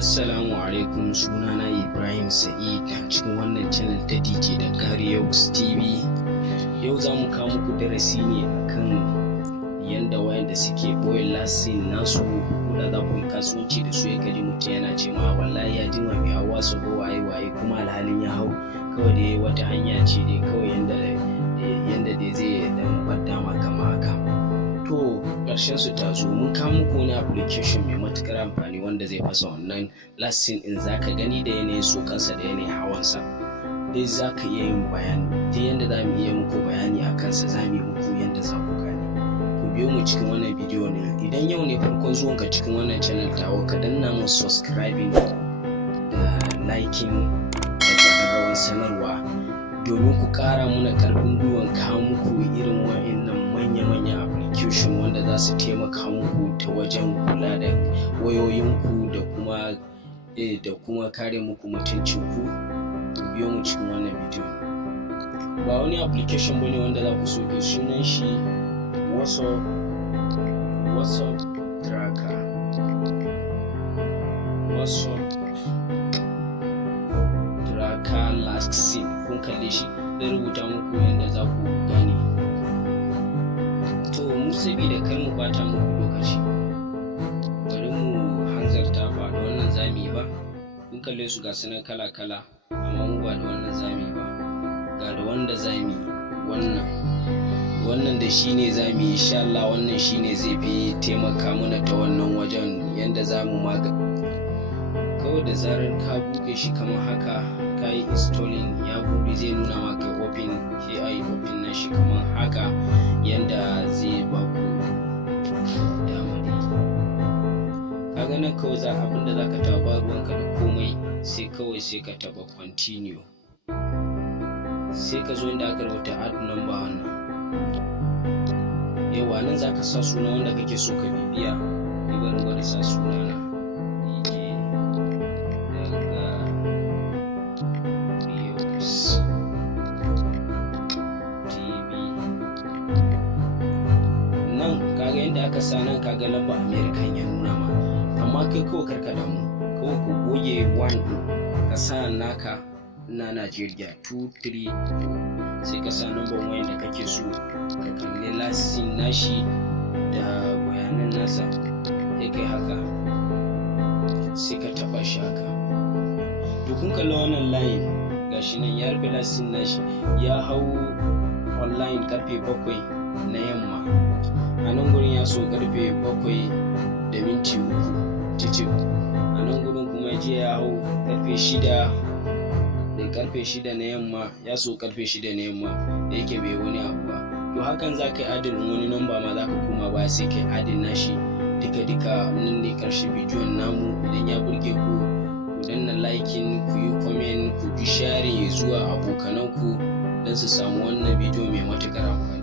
Assalamu alaikum, sunana Ibrahim Sa'id a cikin wannan channel ta DJ DAGARIOXX TV. Yau za mu kawo muku darasi ne akan yanda wayanda suke boye lasin nasu ko da za ku yi kasuwanci da su ya kaji mutum yana ce ma wallahi ya jima mai hawa su ko waye kuma alhalin ya hau kawai dai wata hanya ce dai kawai yanda dai zai dan badda maka haka. To ƙarshen su ta zo mun kawo muku wani application mai matukar amfani wanda zai fasa wannan lasin in zaka gani da yanayin sokansa da yanayin hawansa dai zaka iya yin bayani ta yanda za mu iya muku bayani a kansa, za mu yi muku yanda za ku gane. Ku biyo mu cikin wannan bidiyo ne. Idan yau ne farkon zuwanka cikin wannan channel tawa, ka danna mu subscribing da liking da ƙararrawar sanarwa domin ku ƙara mana ƙarfin gwiwan kawo muku irin wa'annan manya-manyan application wanda za su taimaka muku ta wajen kula da wayoyinku da kuma kare muku mutuncinku. Ku biyo mu cikin wannan bidiyo. Ba wani application bane wanda za ku soke, sunan shi WhatsApp tracker. Last sim kun kalle shi zai rubuta muku yadda za ku gane. To mu sabida kar mu bata muku lokaci, bari mu hanzarta, ba da wannan zamu yi ba. Kun kalle su ga sunan kala-kala, amma mu ba da wannan zamu yi ba. Ga da wanda zamu yi wannan da shine zamu yi, insha Allah wannan shine zai fi taimaka mana ta wannan wajen yanda zamu kawai da zarar ka buɗe shi kamar haka, ka yi installing, ya buɗe zai nuna maka open, sai a yi open na shi kamar haka yanda zai ba ku dama dai. Kaga nan kawai abinda za ka taɓa ruwanka da komai, sai ka taɓa continue, sai ka zo inda aka rubuta add number wannan. Yawa nan za ka sa suna wanda kake so ka bibiya. Ni bari gwada sa sunana kaga yadda aka sa nan, kaga lamba American ya nuna ma, amma kai kawai karka damu, kawai ku goge 1 ka sa naka na Najeriya 234, sai ka sa number wayan da kake so, ka kalli lasin nashi da bayanan nasa, sai kai haka, sai ka taba shi haka. To kun kalli wannan line gashi nan ya rufe lasin nashi, ya hau online karfe 7 na yamma. A nan gurin ya so karfe 7:03 cicip. A nan gurin kuma jiya ya hau karfe 6 na yamma, ya so karfe 6 na yamma da yake bai wani abu ba. To hakan za ka yi adin wani namba ma za ka koma ba, sai ka yi adin nashi duka nan ne karshen bidiyon namu. Idan ya burge ku danna liking, ku yi comment, ku bi sharing zuwa abokananku don su samu wannan bidiyo mai matuƙar amfani.